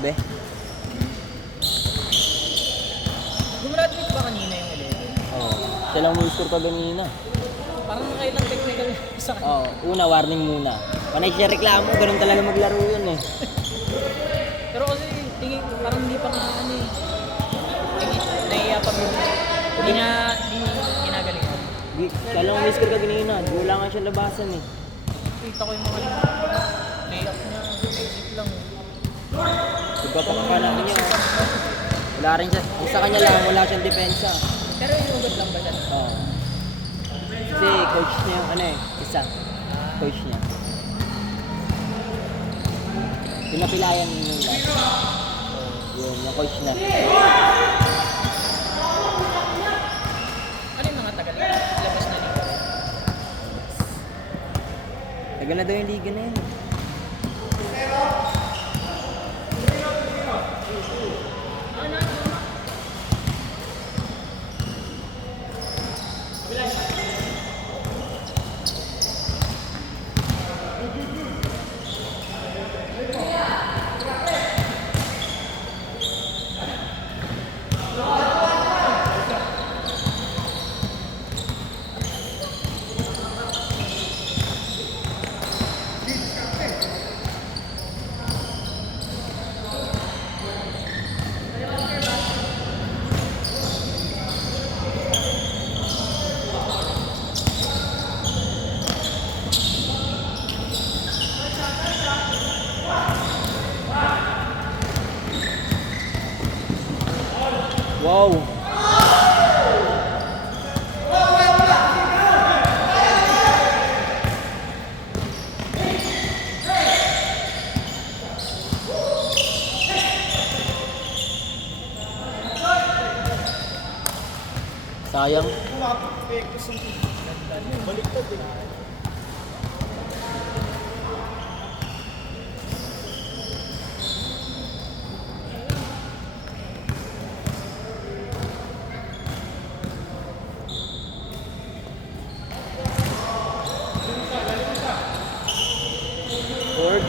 9. Gumraduate ba kanina yung 11? Oo. Siya lang mo-score ka ganina. Parang nakailang technical sa kanya. Oo. Una, warning muna. Panay siya reklamo, ganun talaga maglaro yun eh. Pero kasi tingin ko parang hindi pa nga ano eh. Nahiya pa mo. Hindi niya ginagalingan. Siya lang mo-score ka ganina. Wala nga siya labasan eh. Kita ko yung mga layup niya. Basic lang. Pagpapakalaman niya. Wala rin siya. Sa kanya lang, wala siyang depensa. Pero inugot lang ba siya? Oo. Kasi coach niya yung ano eh. Isa. Coach niya. Pinapilayan niyo yung last. Yun, yung coach na. Ano yung mga tagal? Labas na liga. Tagal na daw yung liga na yun. Wow! Sayang. Baliktad eh. Ford.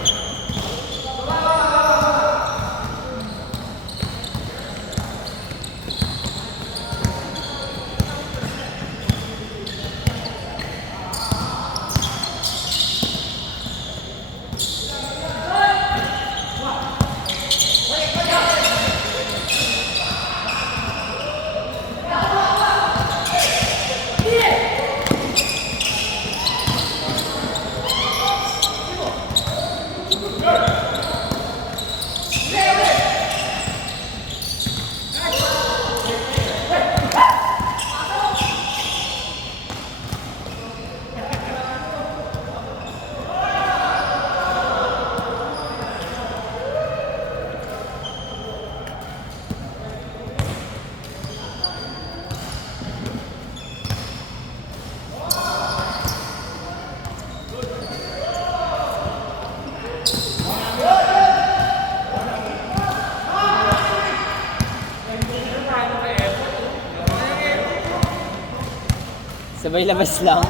Sabay labas lang.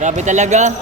Grabe talaga.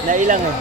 Nailang eh.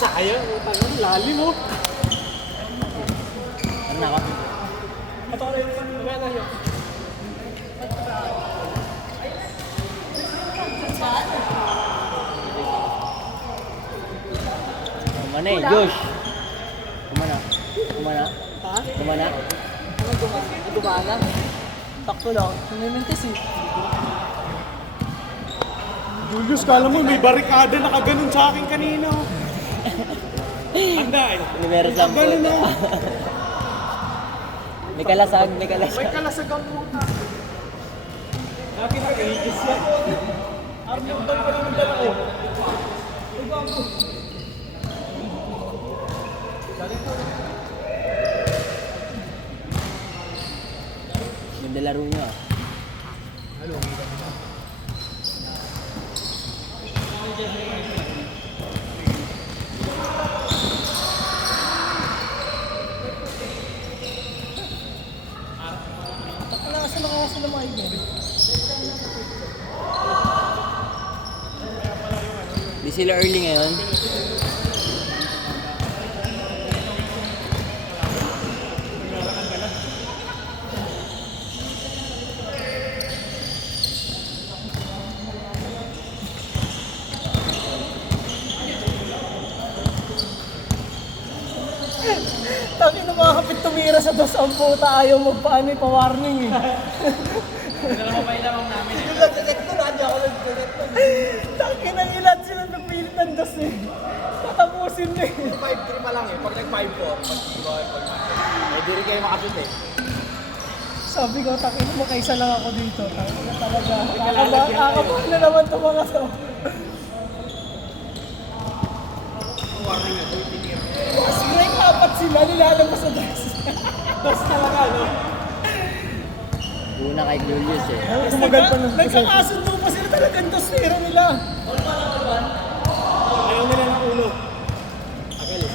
Sayang, utang lalim mo. Ano na ako? Kumana eh, Josh. Kumana. Kumana. Ha? Kumana. Gumana? Takto lang. Sumimintis eh. Julius, kala mo may barikada nakaganon sa akin kanina. Anda eh. Numero 10. Ganun na. May kalasag, may May kalasag. kalasag ang puta. Lagi na kaigis yan. Army ang balik pa naman dala ko. Ay, gago. Ganda laro nyo ah. Nakalasan ako sila mga ibig. Di sila early ngayon. Taki na mga kapit tumira sa dos ang puta, ayaw magpaano pa-warning eh. Hindi na mapailamang namin eh. Nag-detector, hindi ako nag-detector. Taki na ilan sila nagpilit ng dos eh. Tatapusin na eh. 5-3 pa lang eh. Pag nag-5-4, mag-iba pag hindi rin kayo makashoot eh. Sabi ko, taki na makaisa lang ako dito. Taki na talaga. Kakabahan na naman ito mga to. Mas break apat sila, nilalabas sa dos. Dos talaga, no? Una kay Julius eh. Tumagal pa ng nagkakasundo pa sila talagang dos zero nila. Ayaw nila ng ulo. Akil eh.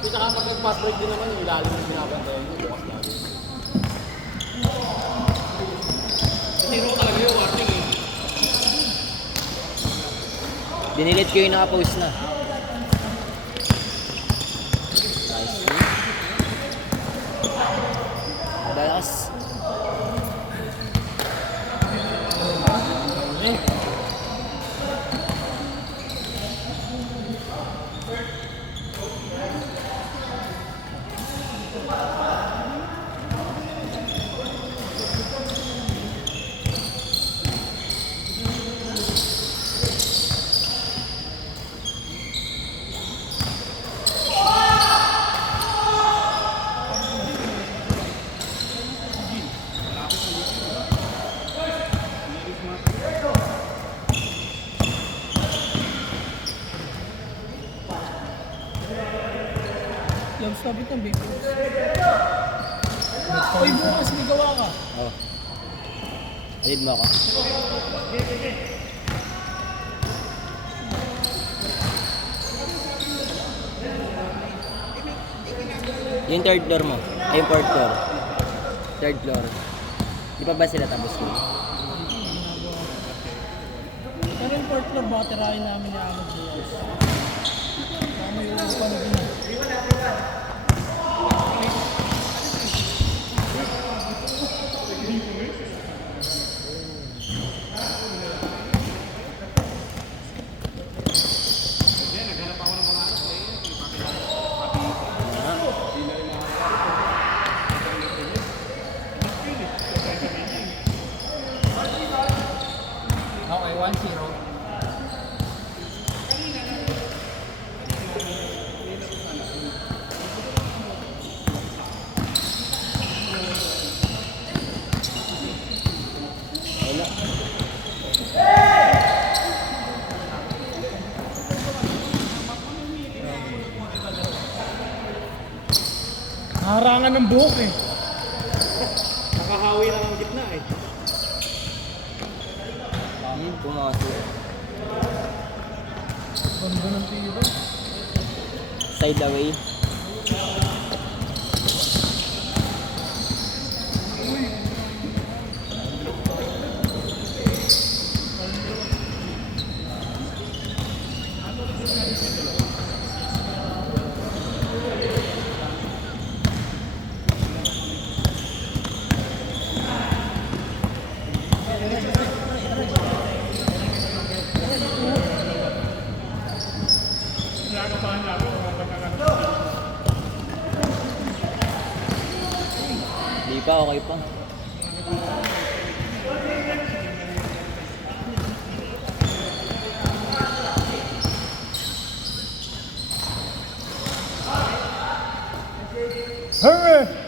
Pinaka pag nag-pass break din naman, yung ilalim yung binabantayan mo, bukas lagi. Zero talaga yung warning eh. Dinilit ko yung nakapost na. Nice. Dalas. Love stop ng baby. Uy, bukas may gawa ka. Oh. Alid mo ako. Yung third floor mo. Ay, yung fourth floor. Third floor. Di pa ba sila tapos ko? Pero yung fourth floor, baka tirahin namin ni Ahmad Diaz. Baka may upan na din. Okay, 1-0. Wala. Naharangan ng buhok eh. Nakahawi lang ang gitna eh. Pumasok. Ganda ng tiro. Side away. Di pa, okay pa. Hurry!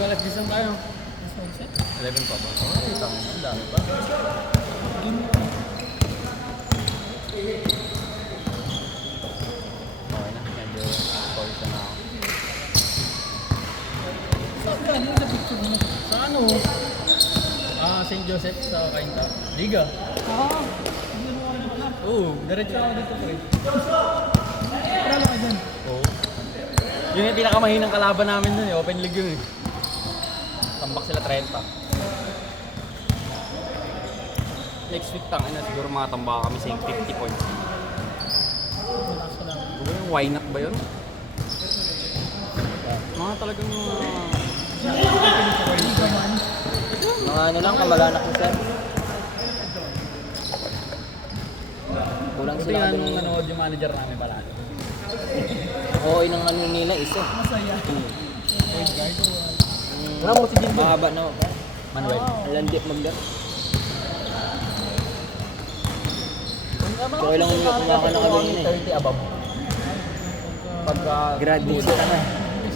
Galas disang tayo. 11 pa ba? Ay, tama. Ang dami pa. Okay na. Medyo pawis na ako. Saan ka? Ano na picture mo? Sa ano? St. Joseph sa Kainta. Liga. Ah! Hindi mo ka rin pala. Oo, diretso ako dito pre. Parang ka dyan. Oo. Yun yung pinakamahinang kalaban namin dun eh. Open league yun eh. Tambak sila 30. Next week tangina siguro matamba kami sa 50 points. Malakas ka lang. Why not ba yun? Mga talagang Liga man. Mga ano lang, kamalanak mo sir. Kulang Buti sila nga kami nung ng nanood yung manager namin pala. okay ng ano nila, isa. Masaya. Point guard or what? Wala mo si Jimbo. Mahaba na ako. Manuel. Landi magda. Okay lang yung kumaka na kami yun eh. 30 above. Pagka Graduate ka na.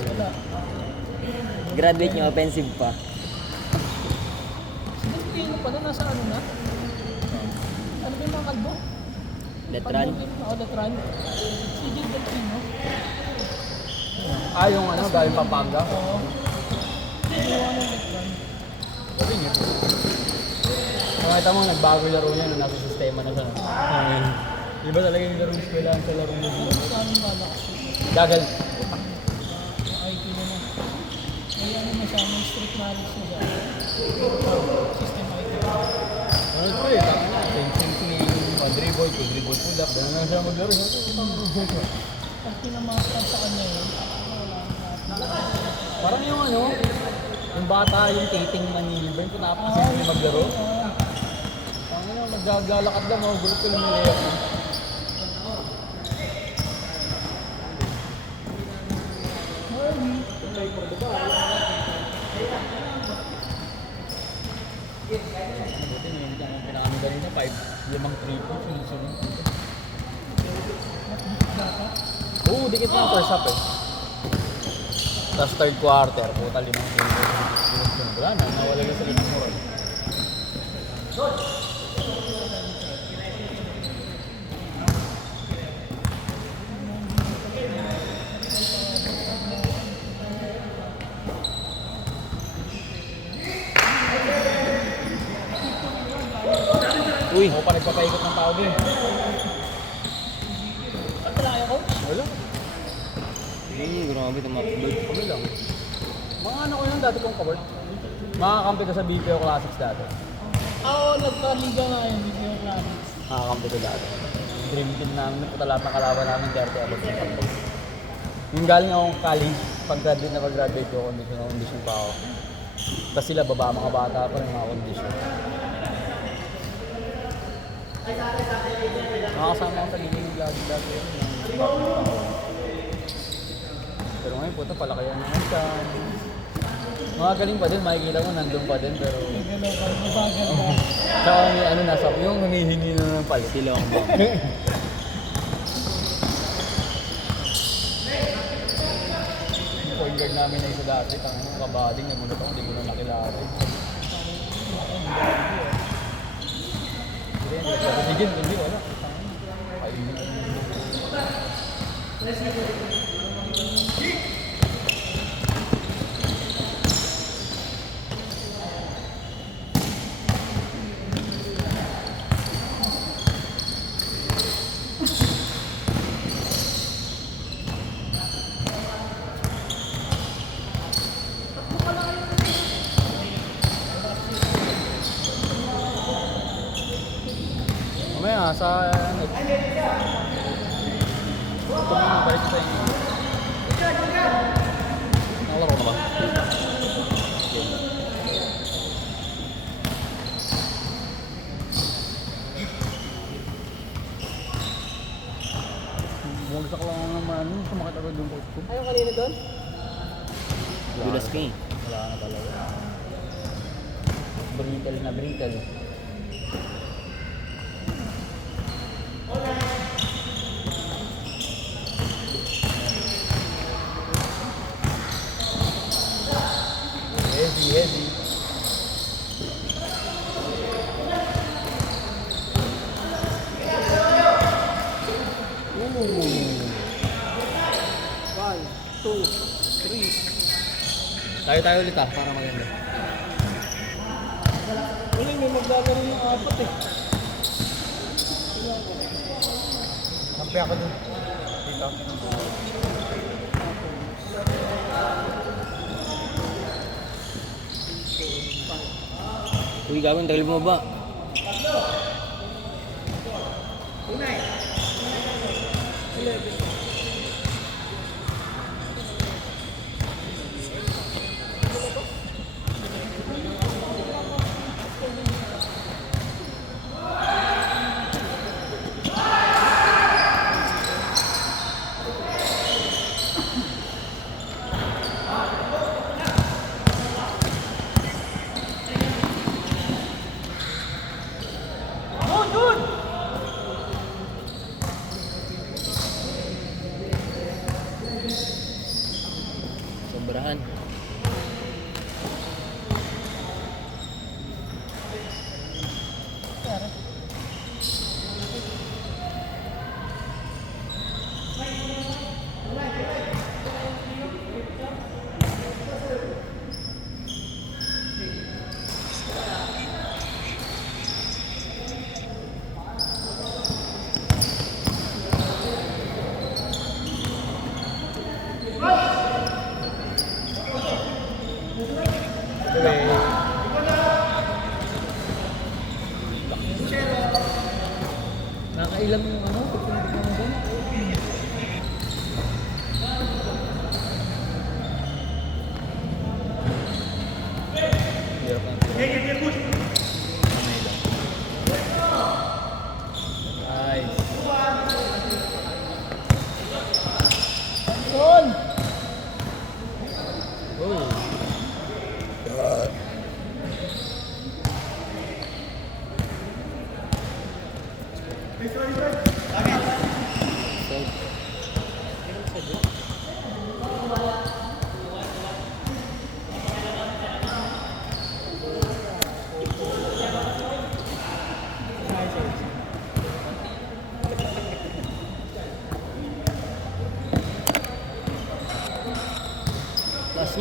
Wala. Graduate nyo, offensive pa. Siguro tiro pa na, nasa ano na? Ano ba yung mga kalbo? Letran. Oo, Letran. Si Jay Delfino. yung ano, galing Pampanga. Oo. Ginawa ng Letran. Sabi niya. Nakita mo, nagbago yung laro niya nung nasa sistema na siya. Ayun. Iba talaga yung laro ng eskwelahan sa laro niya. Saan yung malakas? Gagal. Yung IQ na na. May ano na siya, may street knowledge na siya. System IQ. Ano ito eh, tama na. Same dribble, dribble pull up. Ganun lang siya maglaro. Pag pinamaster sa kanya yun, wala na. Parang yung ano, Yung bata yung titingnan ni Lilburn kung napakasin niya maglaro. Ang ano, maglalakad lang, magugulat ko yung layer. Buti na yung pinakami kanina, 5 triple, sunod-sunod. Oo, dikit na ang first half eh. Tapos third quarter, puta 5 triple. Wala na, nawala na sa limang moral. Uy, Ako pa nagpapaikot ng tao din. Ano pala kaya, coach? Wala. grabe itong upload. Kami lang. Mga ano ko yun dati kong kabord. Makakampi ko sa BPO Classics dati. Oo, nagkaliga nga yun, video classics. Makakampi ko dati. Dream team namin, napunta lahat ng kalaban namin 30 abot ng pagpag. Yung galing akong college, pag-graduate ko, condition pa ako. Tapos sila baba, mga bata pa rin mga condition. Nakakasama ako sa giging lagi yun. Pero ngayon puta, palakihan naman siya. Mga galing pa din, makikita mo nandun pa din, pero... Galaw ka, mabagal na. Tsaka may ano nasa, yung humihingi na ng palit. Sila ako ba? Yung point guard namin na isa dati, tangang kabading, namunod ako, hindi ko na nakilala. Hindi, wala. Kainin. Mamaya, sa... Ito mo, balik sa inyo. Nakalaro ka ba? Bumagsak lang ako naman, sumakit agad yung coach ko. Ayaw kanina doon? Dulas ka eh. Wala na talaga. Brittle na brittle. Heavy. One, two, three. Tayo ulit para maganda. Wala, may maglalaro yung apat eh. Kampi ako dun. Dito. Uy, gawin, tagal mo ba? Sobrahan. Nakailam yung ano, pagpunod mo doon.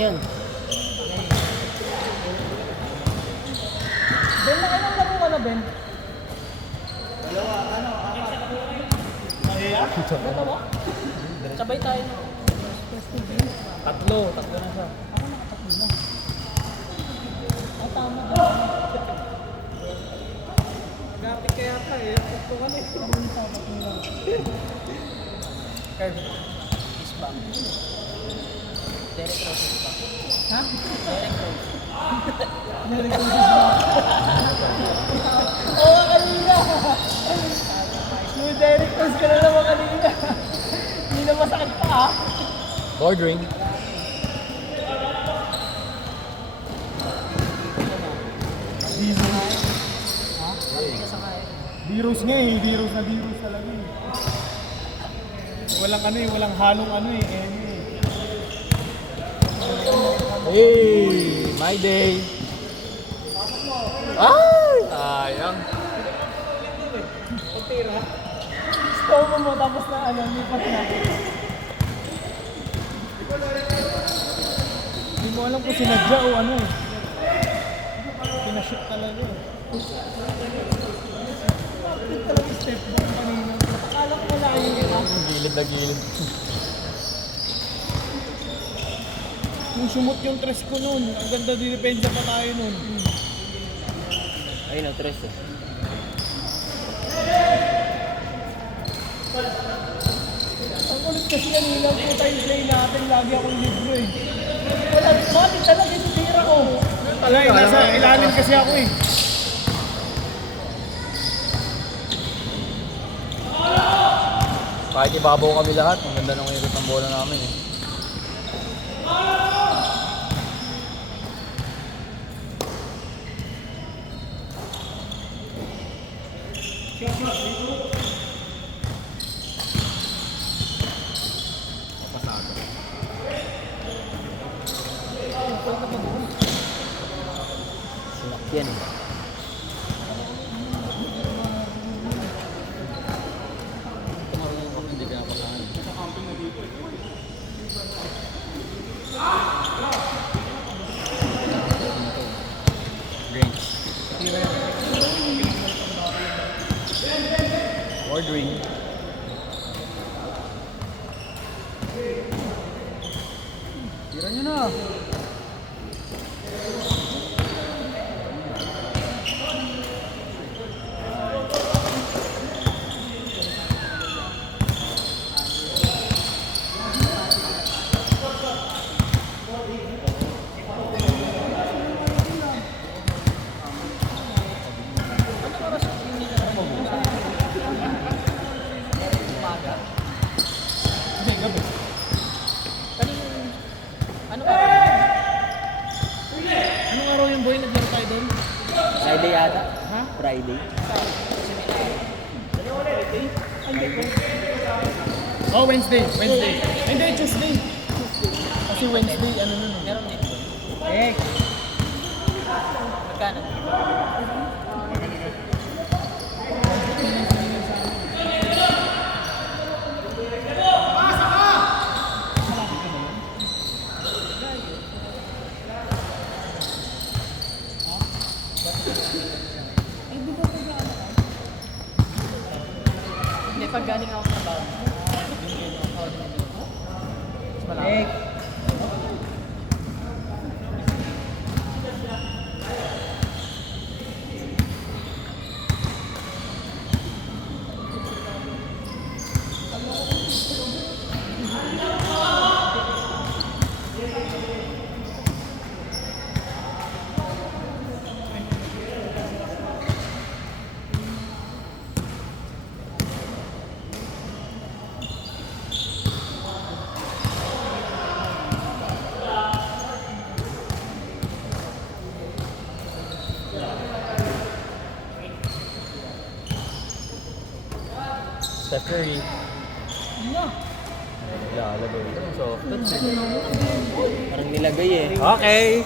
yan. Ben, nakailang laro ka na, Ben? Dalawa, mo? Sabay tayo. Tatlo na siya. Ako nakatatlo na. Tama ba? Nag-aatik kaya ka eh. Ito ka na eh. Curve. Isbang. Derek Rose isbang. Ha? Derek Rose. Derek Rose isbang. Oo, kanina! Yung Derek Rose ka na naman kanina. Hindi na masakit pa ha? Bordering. Virus nga eh, virus talaga eh. Walang ano eh, walang halong ano eh, Hey! My day! Ay! Sayang. Stop mo tapos na ano, lipat na. Hindi mo alam kung sinadya o ano eh. Pinashoot talaga eh. Bakit talaga step down kanina? Akala ko wala yun eh. Gilid na gilid. Nung sumot yung tres ko nun, ang ganda dinepensa pa tayo nun. Ayun, tres eh. Ang ulit kasi kanina po tayo play natin, lagi akong libro eh. Wala, bakit talaga yung tira ko? Alay, nasa ilalim kasi ako eh. Kahit ibabaw kami lahat, ang ganda ng ikot ng bola namin eh. Sinakyan eh. Hindi ka napasahan. Great. Ordering. Tira nyo na. Hindi, gabi. Anong araw yung boy naglaro tayo doon? Friday ata. Ha? Friday. Oh, Wednesday. Hindi, Tuesday. Kasi Wednesday, ano nun? Meron din. Eh. Magkano? Hindi, pag galing ako sa baon. Mas malaki. Steph Curry. Ano? Lalagay. So, Parang nilagay eh. okay.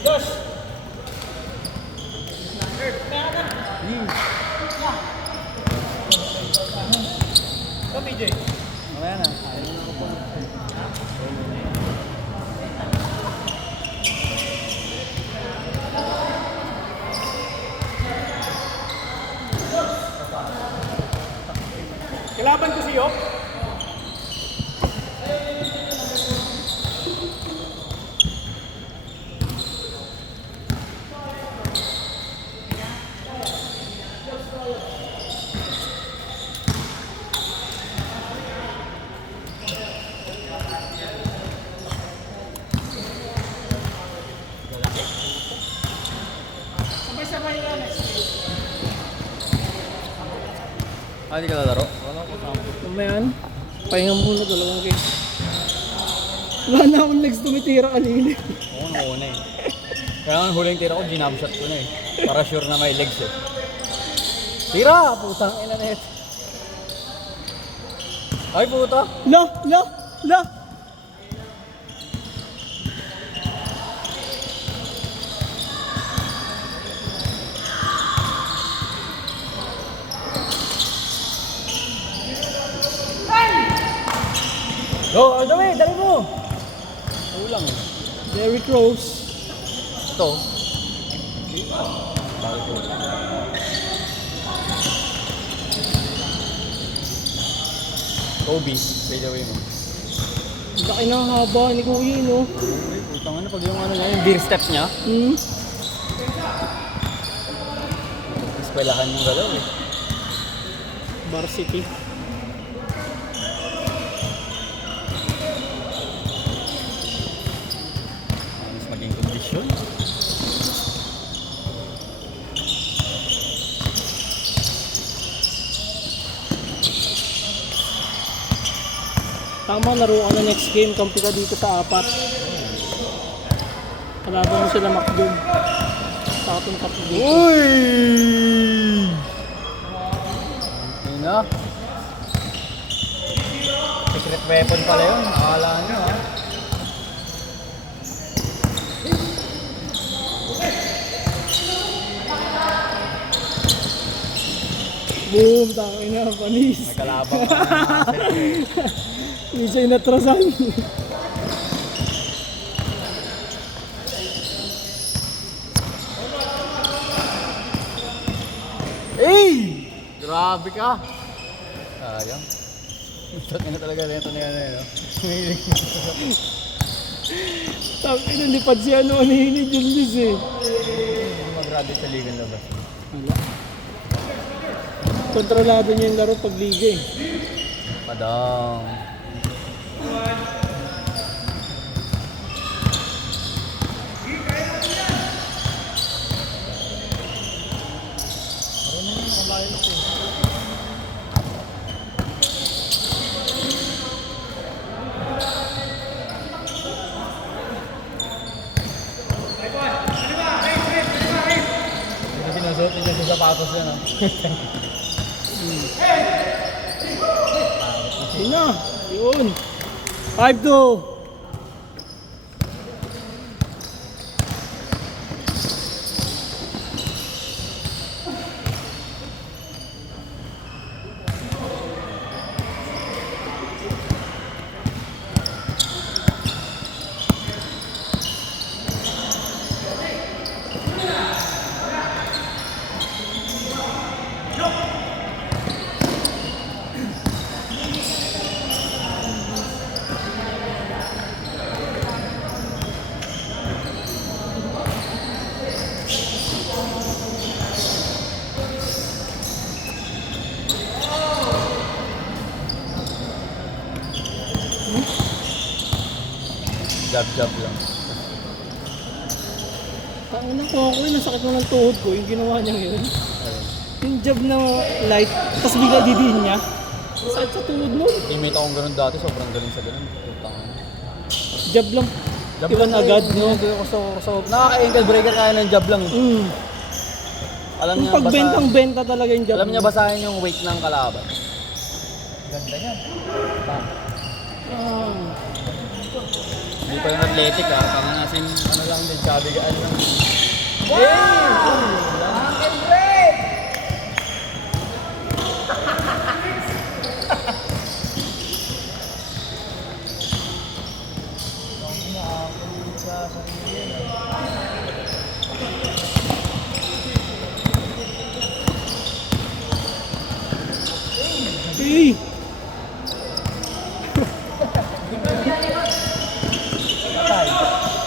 Josh! Come, BJ. Mamaya na. Ah, di ka lalaro? Wala ko kasama. Kumayan, pahinga muna 2 game. Wala na akong legs tumitira kanina. Oo, nauna eh. Kaya nga huling tira ko, ginab shot ko na eh. Para sure na may legs eh. Tira! Putang ina na ito. Ay puta! La! Go! Aldame! Dali mo! Ulang eh. Derrick Rose. Ito. Bakit po? Kobe, by the way mo. Laki na ang haba ni Kuya, no? Ay, putang ano, pag yung ano niya, yung beer steps niya, eskwelahan yung galaw eh. Varsity. Mas maging kondisyon. Tama, laro ka na next game. Kampi ka dito sa 4. Kalaban mo sila Macdon. Sa ating kapit dito. Uy! Yun na. Secret weapon pala yun. Akala nyo ha. Boom! Tangin na, panis. May kalabang pa ng asset eh. Hindi siya inatrasan. Ey! Grabe ka! Sayang. Sakit na talaga lento na yan eh, no? Tangin na, lipad siya ano ni Julius eh. Mag-grabe sa ligan labas. Wala. Kontrolado niya yung laro pag liga eh. Padang. Sinusuot niya sa sapatos yan, no? Yun na. Yun. 5-2. Jab-jab lang. Tangin na ko ako yun. Nasakit mo ng tuhod ko. Yung ginawa niya ngayon. Ayun. Yung jab na light. Tapos bigla didiin niya. Sakit sa tuhod mo. Teammate akong ganun dati, sobrang galing sa ganun. Putang. Jab lang. Jab Iwan lang agad, eh. no? Hindi ako sa nakaka-ankle breaker kaya ng jab lang. Alam Yung niya pagbentang-benta talaga yung jab. Alam niya basahin yung weight ng kalaban. Ganda yan. Ah. Hindi pa yung athletic ha. Kaya nasin ano lang din, sabi ka ano lang. Hey!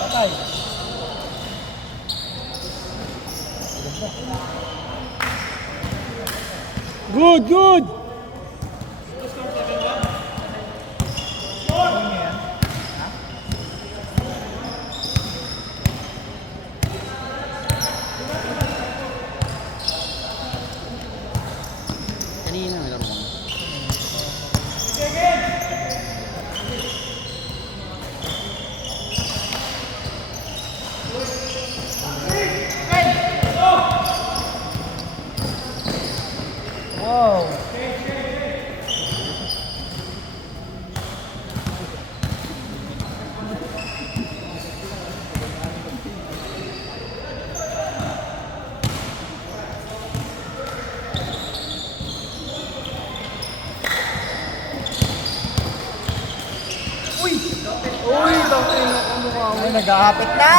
Patay. Good! Kanina may laro kami. naghahapit na!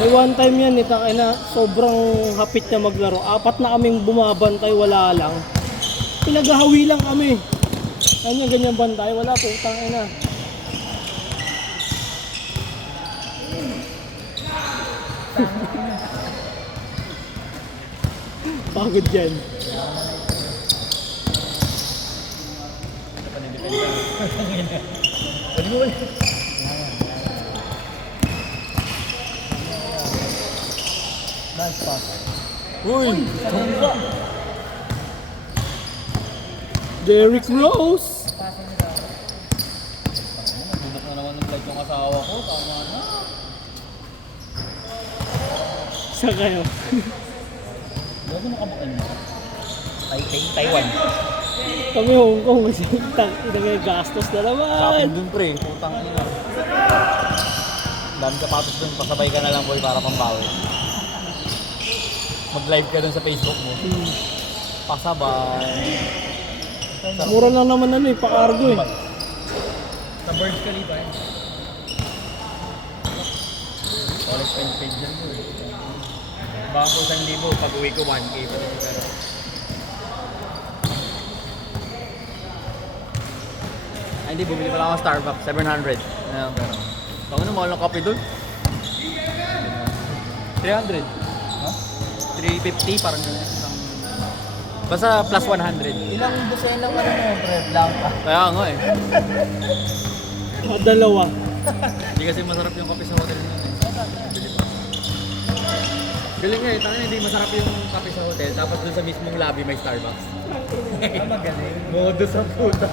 May one time yan, na sobrang hapit na maglaro. 4 na kaming bumabantay, wala lang. Pinaghahawi lang kami. Ano yung ganyan bantay? Wala po, ina. Pagod yan. Nice pass. Uy! Derrick Rose! Bubok na naman ng flight yung asawa ko. Tama na. Saan kayo? Bago nakabakan mo. Taiwan. Kami Hong Kong kasi may gastos na naman. Shopping dun pre. Putang ina. Dami sapatos dun. Pasabay ka na lang boy para pambawi. Mag-live ka dun sa Facebook mo. Pasabay. Mura lang naman pa-cargo eh. Sa Burj Khalifa eh. All expense paid dyan mo eh. Baka po 1,000, pag uwi ko 1K pa rin pero... Ay hindi, bumili pala ako ng Starbucks, 700. Ayan, pero... Baka na, mahal ng kape doon. 300. Huh? 350, parang gano'n. Basta plus 100. Ilang dosena ka na mo, pre? Blanca. Kaya nga eh. Dalawa. Hindi kasi masarap yung kape sa hotel nyo eh. Galing nga eh, tangin hindi masarap yung kape sa hotel, tapos doon sa mismong lobby may Starbucks. Magaling. Modo sa puta.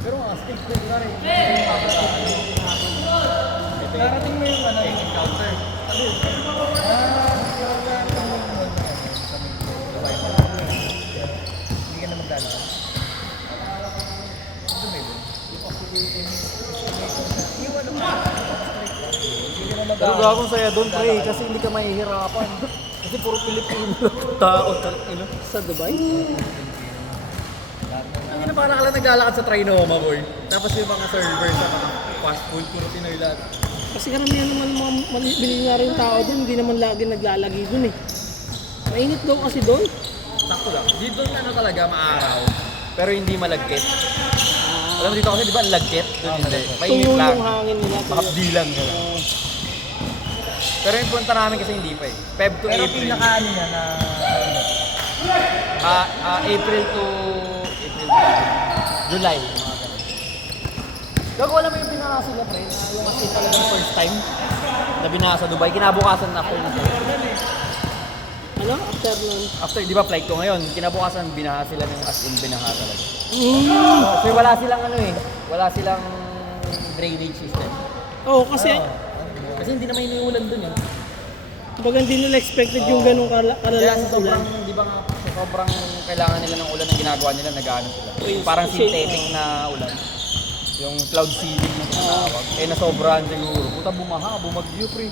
Pero ang astig ko na rin. Narating mo yung ano, yung encounter. Hindi ka na magdala. Pero gagawin saya doon pre, kasi hindi ka mahihirapan. Kasi puro Pilipino tao. Sa Dubai? Ang ina parang ka lang naglalakad sa Trinoma boy. Tapos yung mga server sa mga fast food, puro Pinoy lahat. Kasi karamihan naman mga bilyonaryo yung tao doon, hindi naman lagi naglalagi doon eh. Mainit daw kasi doon. Sakto lang. Dito ano talaga maaraw. Pero hindi malagkit. Alam mo dito kasi di ba ang lagkit? Doon hindi. Mainit Tuyo lang. yung hangin nila. Makapdi lang. Pero yung punta namin kasi hindi pa eh. Feb to Pero April. pinaka ano niya na... April to July. Mga ganun. Gago, alam mo yung binasa sila pre, na yung as in talagang first time na binasa sa Dubai, kinabukasan na after nito. Ano? After nun? After, di ba flight ko ngayon, kinabukasan binaha sila ng as in binaha talaga. Mm. Kasi wala silang ano eh, wala silang drainage system. Oo, kasi Kasi hindi naman iniulan dun eh. baga hindi nila expected yung ganong Kaya kalalang sa sobrang, di ba nga, sa sobrang kailangan nila ng ulan ang ginagawa nila, nag-ano sila. Uy, Parang shade, synthetic na ulan. Yung cloud seeding na tinatawag. Eh nasobrahan siguro. Puta bumaha, bumagyo pre.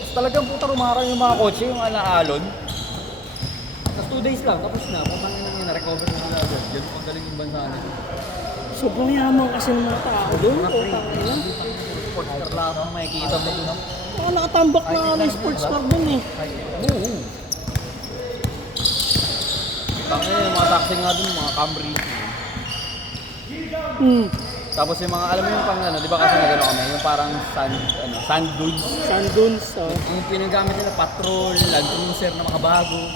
Tapos talagang puta rumara yung mga kotse, yung alaalon. Tapos 2 days lang, tapos na. Putang ina na, na-recover na sila agad. Ganun ang galing yung bansa nila. sobrang yaman kasi ng mga tao doon. Mga pre, Putang ina. sports car lang ang makikita mo doon. Mga nakatambak na may sports car doon eh. Oo. Tangin yung mga taxi nga doon, mga Camry. Hmm. Tapos yung mga, alam mo yung pang ano, di ba kasi nagano kami, yung parang sand dunes. Sand dunes. Oh. Ang pinagamit nila, patrol, Land Cruiser na makabago.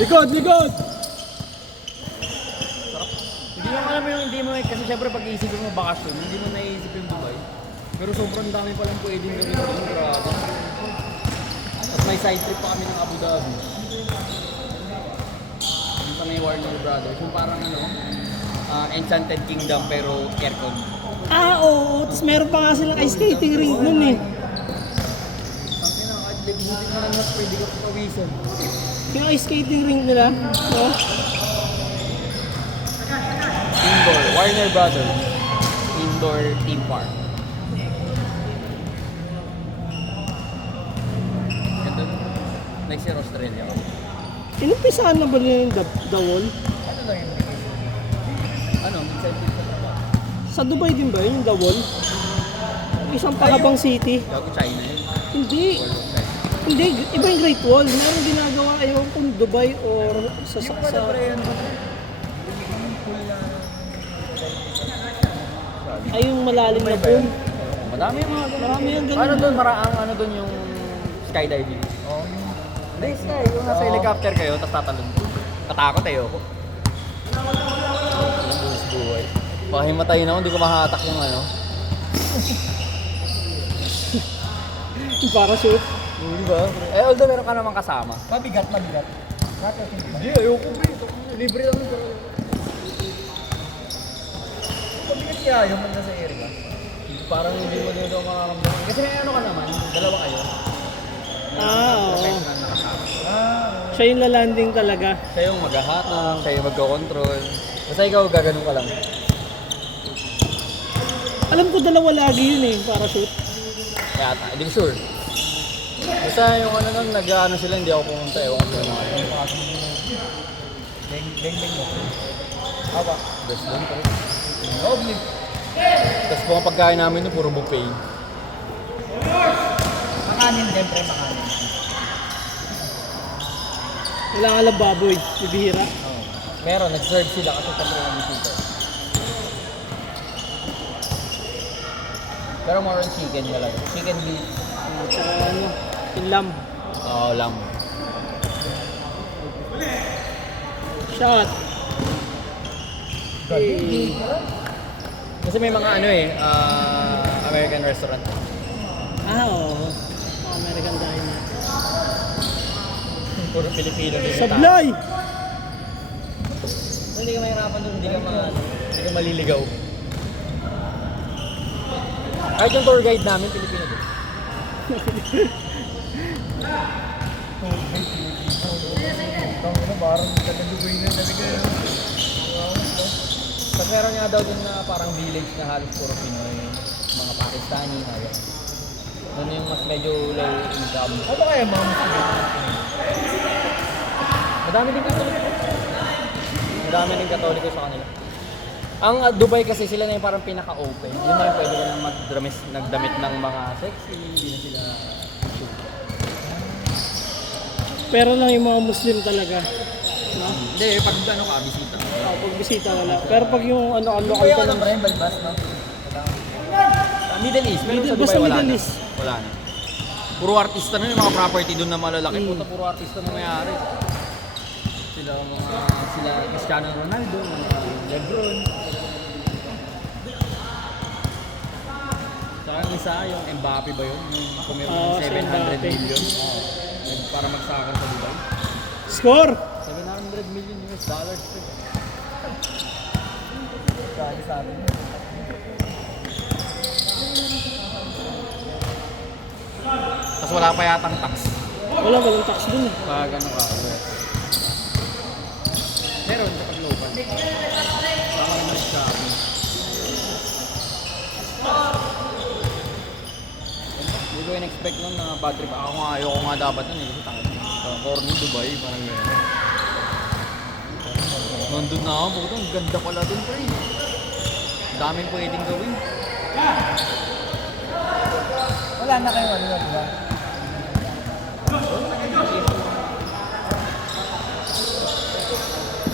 Likod! Likod! Hindi mo alam mo yung, hindi mo, kasi syempre pag iisipin mo bakasyon, hindi mo naiisip yung Dubai. Pero sobrang dami palang pwedeng gawin doon, grabe. Tapos may side trip pa kami ng Abu Dhabi. Yung sa may Warner Brothers, yung parang ano, Enchanted Kingdom pero aircon. Ah, oo. Tapos meron pa nga silang ice skating ring nun eh. Ang ina, kahit buti na lang mas pwede ka pawisan. Yung ice skating ring nila. Oh. Indoor, Warner Brothers. Indoor theme park. Ganda nun. Next year, Australia. Inumpisahan na ba nila yung the wall? Ano lang yung ano, incentive sa trabaho? Sa Dubai din ba yun, yung the wall? Isang pahabang city. Gago China yun. Hindi. Wall of China. Hindi, iba yung Great Wall. Meron ginagawa, ewan kung Dubai or sa... Ay, yung malalim na pool. Madami yung mga ganun. Marami yung ganun. Ano doon, ano doon yung skydiving? Oh. Hindi, sky. Yung nasa helicopter kayo, tapos tatalon. Katakot eh, ako. Buhos buhay. Baka himatayin ako, hindi ko mahatak yung ano. Yung parachute. Hindi ba? Eh, although meron ka naman kasama. Mabigat. Hindi, ayoko ba ito. Libre lang ito. Mabigat kaya yung mga nasa area. Parang hindi mo dito makakamdaman. Kasi may ano ka naman, dalawa kayo. Oo. Professional na kasama. Siya yung lalanding talaga. Siya yung maghahatak, siya yung magkocontrol. Basta ikaw, gaganon ka lang. Alam ko dalawa lagi yun eh, parachute. Kaya hindi ko sure. Basta yung ano nun, nag-ano sila, hindi ako pumunta. Ewan ko sila mga ano. Beng mo. Aba, best doon pa rin. Tapos kung ang pagkain namin nun, puro buffet. Makanin din, pre, makanin. Wala nga lang baboy, bibihira. Meron, nag-serve sila kasi pag rin bisita. Pero more on chicken talaga. Chicken beef. Tsaka ano, pinlam. Oo, lamb. Shot. Eh, Kasi may mga ano eh, American restaurant. oo. American diner. Puro Pilipino din. Sablay! Hindi ka mahirapan doon, hindi ka maliligaw. Kahit yung tour guide namin, Pilipino din. Parang taga-Dubai na talaga. Tapos meron nga daw dun na parang village na halos puro Pinoy. Mga Pakistani, kaya. Doon yung mas medyo low income. Ano kaya mga Muslim? Madami din Katoliko. Madami din Katoliko sa kanila. Ang Dubai kasi sila na yung parang pinaka-open. Yun na yung pwede ka na nagdamit ng mga sexy, hindi na sila shoot. Pero lang yung mga Muslim talaga. No? Hindi, pag ano ka, bisita. Pag bisita wala. Pero pag yung ano local Kaya ka ka lang. ng Brian Balbas, no? Middle East, pero sa Basta Dubai wala Middle na. East. Wala na. Puro artista na yung mga property doon na malalaki. Puta, puro artista na may-ari. Sila Cristiano Ronaldo, mga Lebron. Saka yung isa, yung Mbappe ba yun? Yung kumira ng Si 700 Mbappe. million. Para magsakar sa Dubai. Score! 700 million US dollars. Sabi sa atin. Tapos wala pa yatang tax. Walang tax dun eh. Pag ano ka, US. Meron sa pag-local. Saka naman shopping. Hindi ko in-expect nun na bad trip. Ako nga, ayoko nga dapat nun eh. Kasi tangin. Corny, Dubai, parang yun. Nandun na ako, puto, ang ganda pala dun, pre. Ang daming pwedeng gawin. Wala na kayo ano, di ba?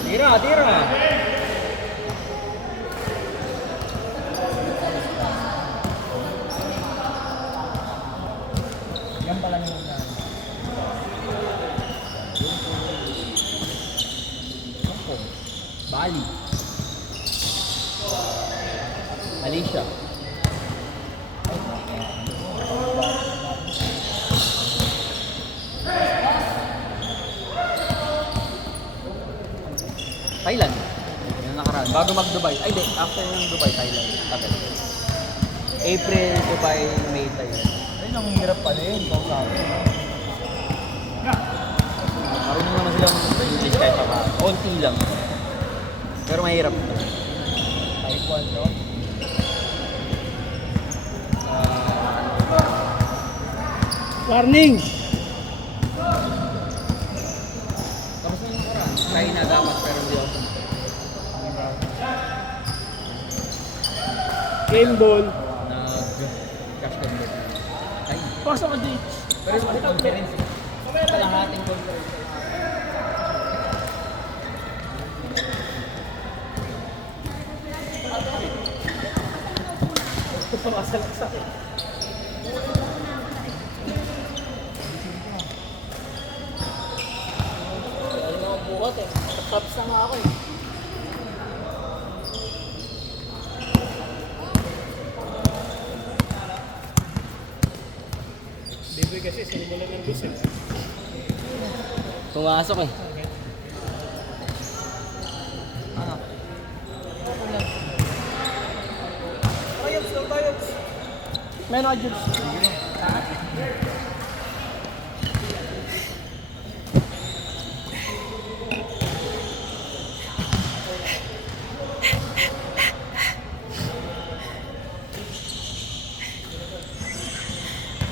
Tira, tira! Yan pala yung na. Bali. Malaysia. Thailand. Yung nakaraan. Bago mag-Dubai. Ay, di. After yung Dubai, Thailand. Tagal. April, Dubai, May, Thailand. Ay, ang hirap pala yun. Ikaw sa akin. Marunong naman silang English kahit pa. Konti lang. Pero mahirap. Taekwondo. Warning! Try na dapat pero hindi ako. Game ball. Nag-cash convert na. Ay, Pasok ka dito. pero sa conference. Kalahating conference. Sumasalaksak. Ano nga buhat eh. Taps na nga ako eh. Baby kasi sinimulan ng bus eh. Pumasok eh. Tayops lang, tayops. May naka-juice.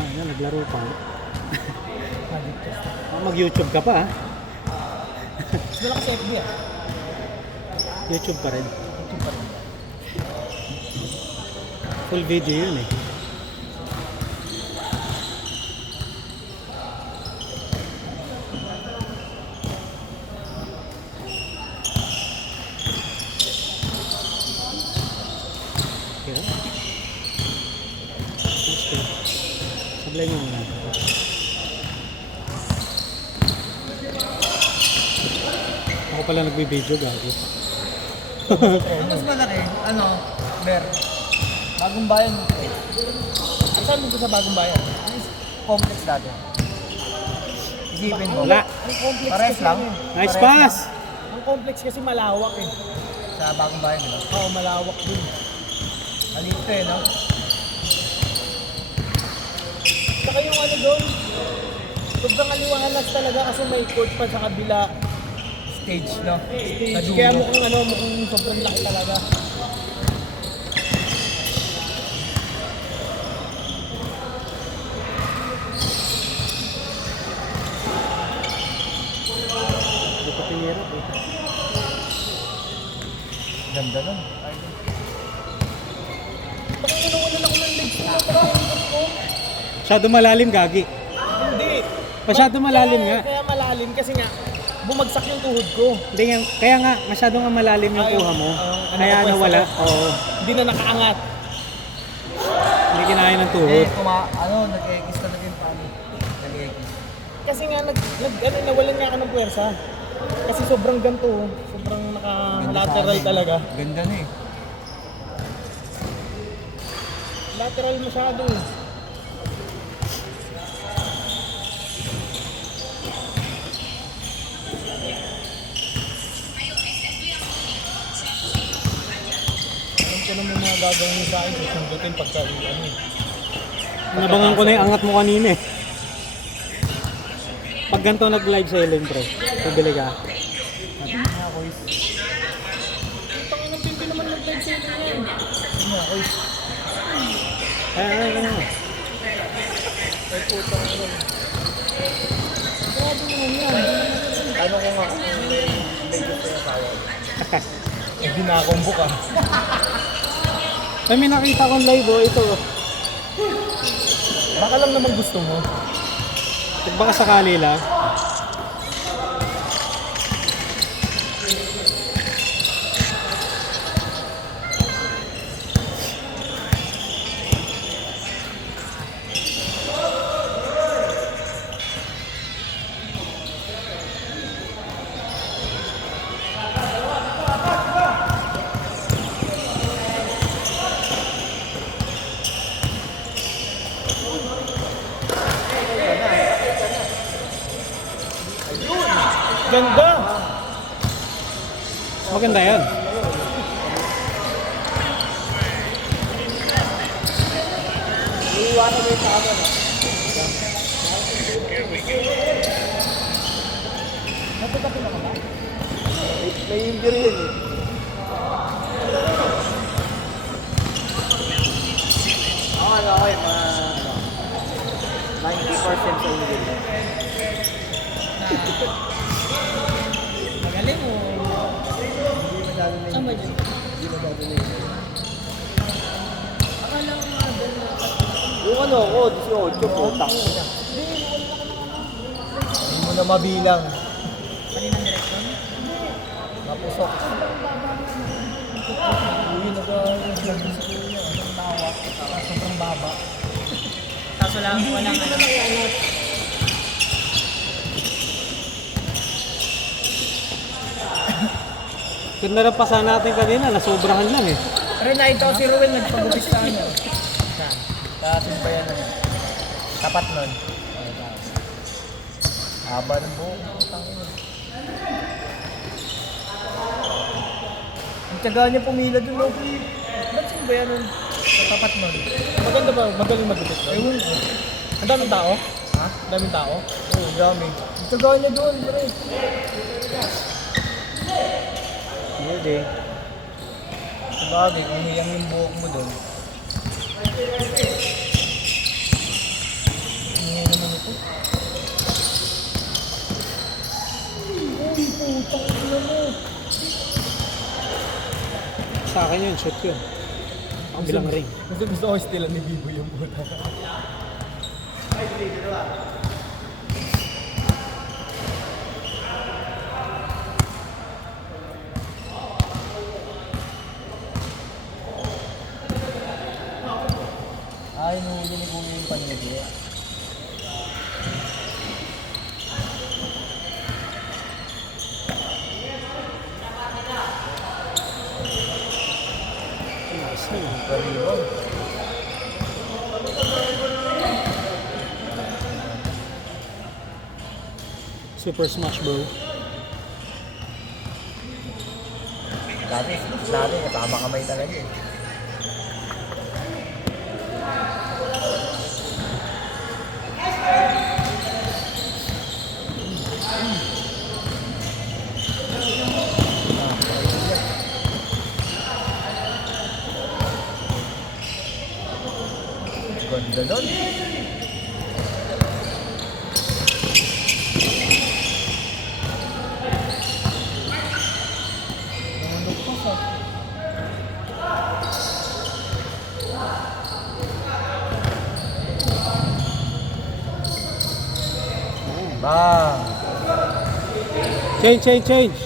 Ano, naglaro pa. Mag-YouTube ka pa, ha? Wala kasi FB ah. YouTube pa rin. Full video yun eh. Okay. Sablay mo muna. Ako pala nagbibideo, gago. Ang mas malaki, ano, Ber, Bagong Bayan. Saan mo sa Bagong Bayan? Complex dati. Isipin mo. Wala. Ang complex Pares kasi lang. ano eh. Nice Pares pass! Ang complex kasi malawak eh. Sa Bagong Bayan, di ba? Oo, malawak din. Alito eh, no? Saka yung ano doon, sobrang aliwangas talaga kasi may court pa sa kabila. Stage, no? Stage. Sa dulo. Kaya mukhang sobrang laki talaga. Hindi pa pinirap eh. Ganda nun. Bakit inuunan ako ng legs na ko? Masyado malalim, gagi. Hindi. Masyado malalim nga. Kaya malalim kasi nga, bumagsak yung tuhod ko. Hindi nga, kaya nga, masyado nga malalim yung kuha mo. Kaya ano, nawala. pwesto Oo. Hindi na nakaangat. Hindi kinaya ng Eh, tuhod. nag-ekis talaga yung paano. Nag-ekis. Kasi nga, nawalan nga ako ng puwersa. Kasi sobrang ganito, sobrang naka-lateral talaga. Ganda na eh. Lateral masyado eh. Alam ko naman mga gagawin niyo sa akin, susundutin pagka ano eh. Nabangan ko na yung angat mo kanina eh. Pag ganito nag-live sa Ellen, pre, bibili ka. Tangin ng pipi naman nag-live sa inyo yan. Ay. Ay putang ina. Grabe naman yan. Ano ko nga kung may gusto yung tawag. Eh, dinakombo ka. Ay, may nakita kong live oh, ito. Baka lang naman gusto mo. Baka sakali lang. Ganda! Maganda yan. Iiwanan mo yung sa amin, no? Napitapi na ka ba? May injury yun eh. Okay, mga 90% sa injury. Malay mo. Sama dyan. Akala ko nga doon na. Yung ano ako, 18, putak. Hindi mo na mabilang. Mali ng direksyon. Napusok. Uy, nag-lagay sa kuya. Ang tawa. Sobrang baba. Kaso lang, walang ano. Ganda na pa sana natin kanina, nasobrahan lang eh. Pero nakita ko si Ruel nagpagupis sa ano. Kasin pa yan. Tapat nun. Haba ng buhok. Ang taga niya pumila dun, no? Ba't sino ba yan nun? Tapat nun. Maganda ba? Magaling magupit ba? Ewan ko. Ang daming tao? Ha? Ang daming tao? Oo, dami. Ang taga niya dun, pre. Hindi. Sabagay, umiyang yung buhok mo dun. Umiyang naman ito. Uy, putang ina mo. Sa akin yun, shoot yun. Ang bilang ring. Gusto ko still ni Bibo yung puta. Ay, nung ni Kuya yung panigay. Nice na yun. Karibang. Super Smash Bro. Dati, kasama kamay talaga eh. Ganda doon. Bang! Change!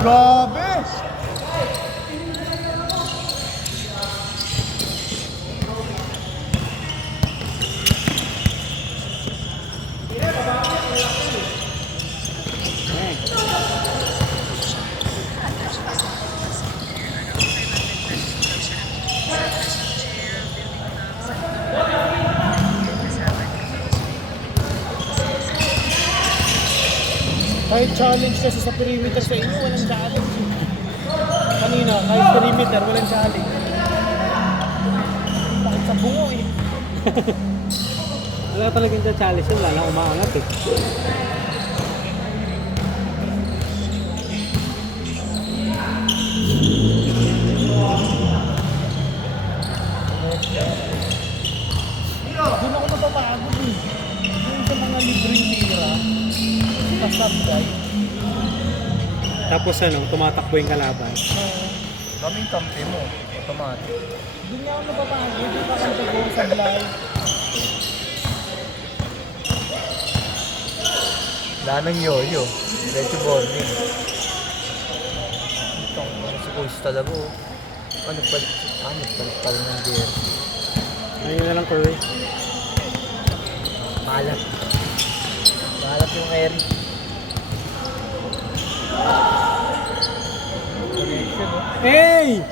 Grabe! Kahit challenge kasi sa perimeter sa inyo, walang challenge. Kanina, kahit perimeter, walang challenge. Bakit sa bungo eh? Wala talagang challenge yun, wala lang umaangat eh. Doon ako napapagod eh. Yung sa mga libreng tira, kasabay. Tapos ano, tumatakbo yung kalaban. Kaming kampi mo, automatic. Doon nga ako napapagod, doon pa kami tagong sablay. Wala nang yoyo. Diretso bonding. Ito, si Coach talaga oh. Nagpalit pala ng gear. Ayun na lang, Corey. Malat. Malat yung Eric. Connection oh. Hey!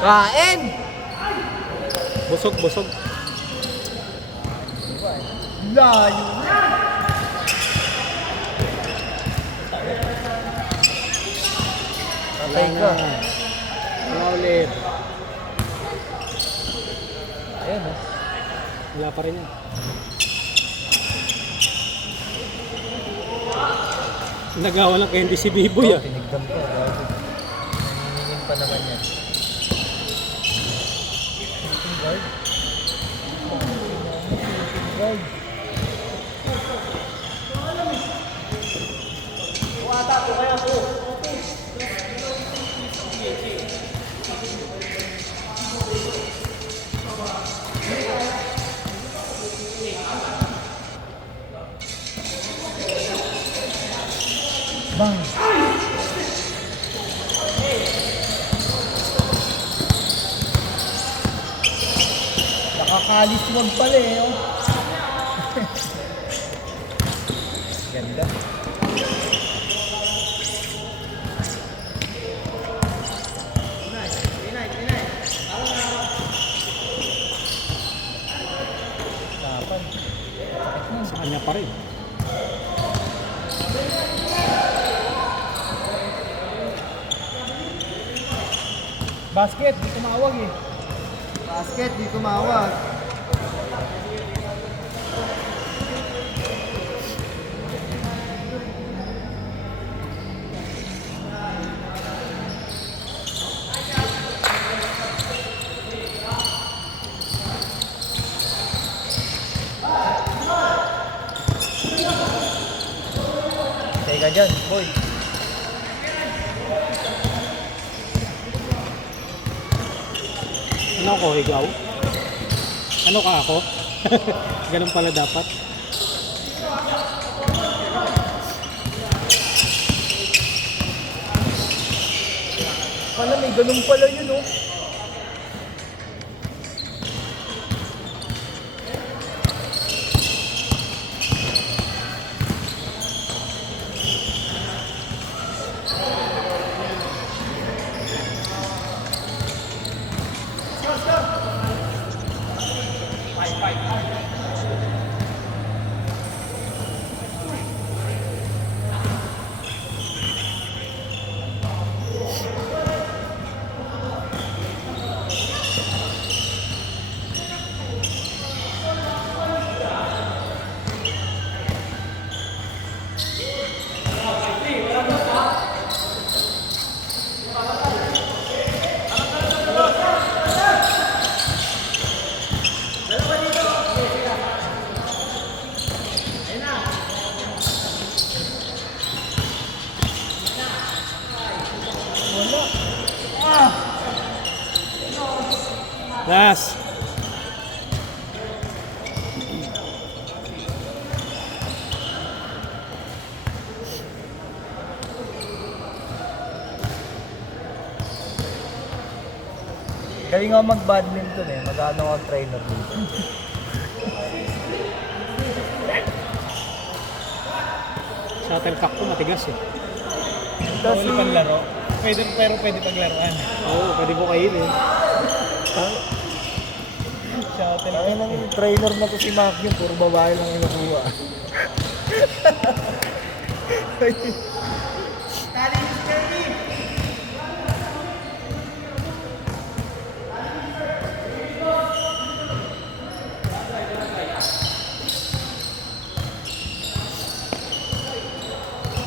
Kain! Busog. Layo! Patay ka. Wala ulit. Ayan oh. Wala pa rin yan. Nagawa ng candy si Biboy ah. Tinigdam ko. Nanginingin pa naman yan. Shooting guard? Shooting guard. Bang! Nakakalis wag pala eh, oh. Ganda. Kapan? Sa kanya pa rin. Basket, di tumawag eh. Basket, di tumawag. Teka dyan, boy. Ano ako, ikaw? Ano ka ako? Ganun pala dapat. Pala may ganun pala yun, oh. Last. Galing ako mag-badminton eh. Mag-ano ako trainer dito. Shuttlecock ko matigas eh. Bawal panlaro. Pwede, pero pwede paglaruan. Oo, pwede ko kainin. Shuttle. Ay nang trainer na to si Macchio, puro babae lang yung nakuha.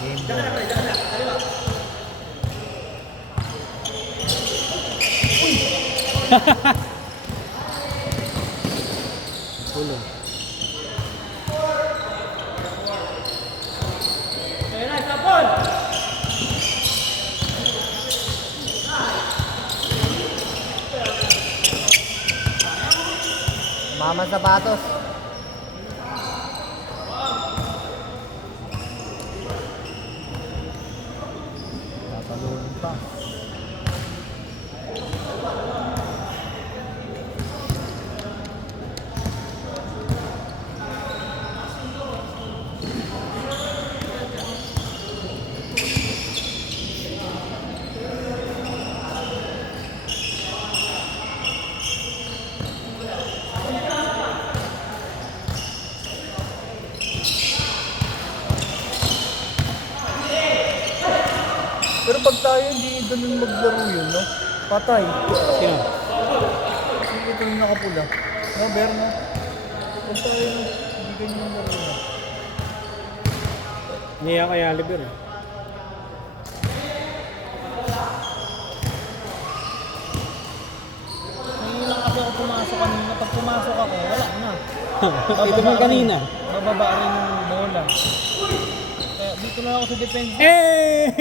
Game ball. Ulo. Mama sapatos. Tatalon pa. tayo, hindi ganun maglaro yun, no? Patay. Sino? Sige, ito yung nakapula. No, Ber, no? Pag tayo, no? Hindi ganyan yung laro na. Niya kaya Oliver. Ngayon lang kasi ako pumasok kanina. Pag pumasok ako, wala na. Ito mo kanina. Bababa rin yung bola. Kaya dito na ako sa defense. Eh!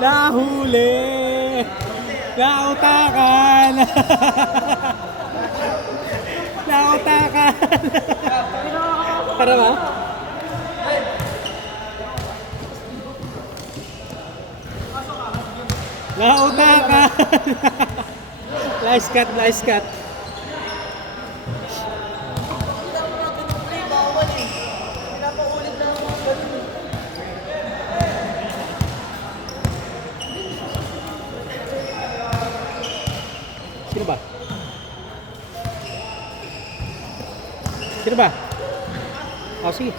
Nahuli! Nautakan! Nautakan! Tara ba? Nautakan! Nice cut, nice cut. Sino ba? Sino ba? Oh, sige.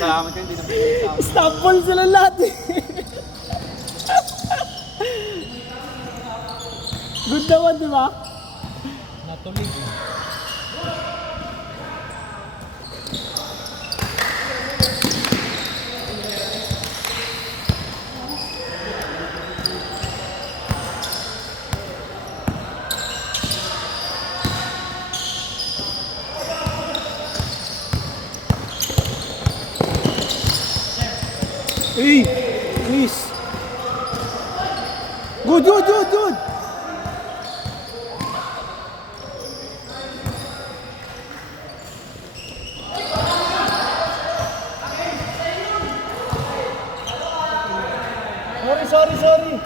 Salamat yun, hindi na pinag Stop ball sila lahat eh. Good naman, di ba? Natulig eh. Hey, miss. Good, good, good, good. Sorry.